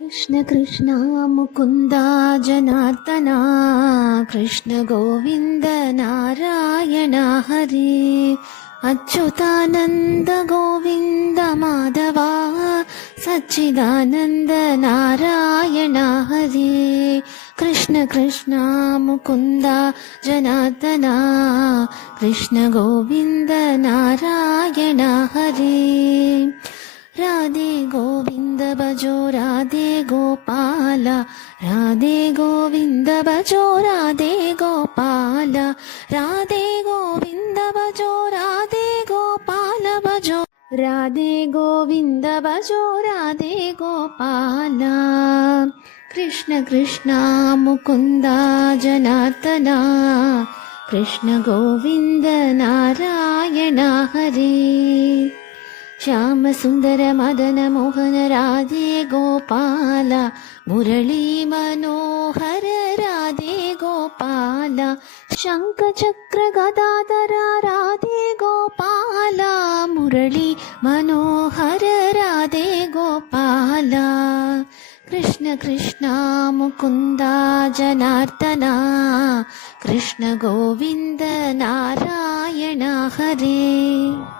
कृष्ण कृष्ण मुकुन्द जनार्दना कृष्ण गोविन्द नारायण हरे अच्युतानन्द गोविन्द माधवा सच्चिदानन्द नारायण हरे कृष्ण कृष्ण मुकुन्द जनार्दना कृष्ण गोविन्द नारायण हरे राधे गोविन्द भजो राधे गोपाल राधे गोविन्द भजो राधे गोपाल राधे गोविन्द भजो राधे गोपाल भजो राधे गोविन्द भजो राधे गोपाल कृष्ण कृष्ण मुकुन्द जनार्दना कृष्ण गोविन्द नारायण हरे श्याम सुंदर मदन मोहन राधे गोपाल मुरली मनोहर राधे गोपाल शंख चक्र गदाधर राधे गोपाल मुरली मनोहर राधे गोपाल कृष्ण कृष्ण मुकुन्द जनार्दना कृष्ण गोविन्द नारायण हरे।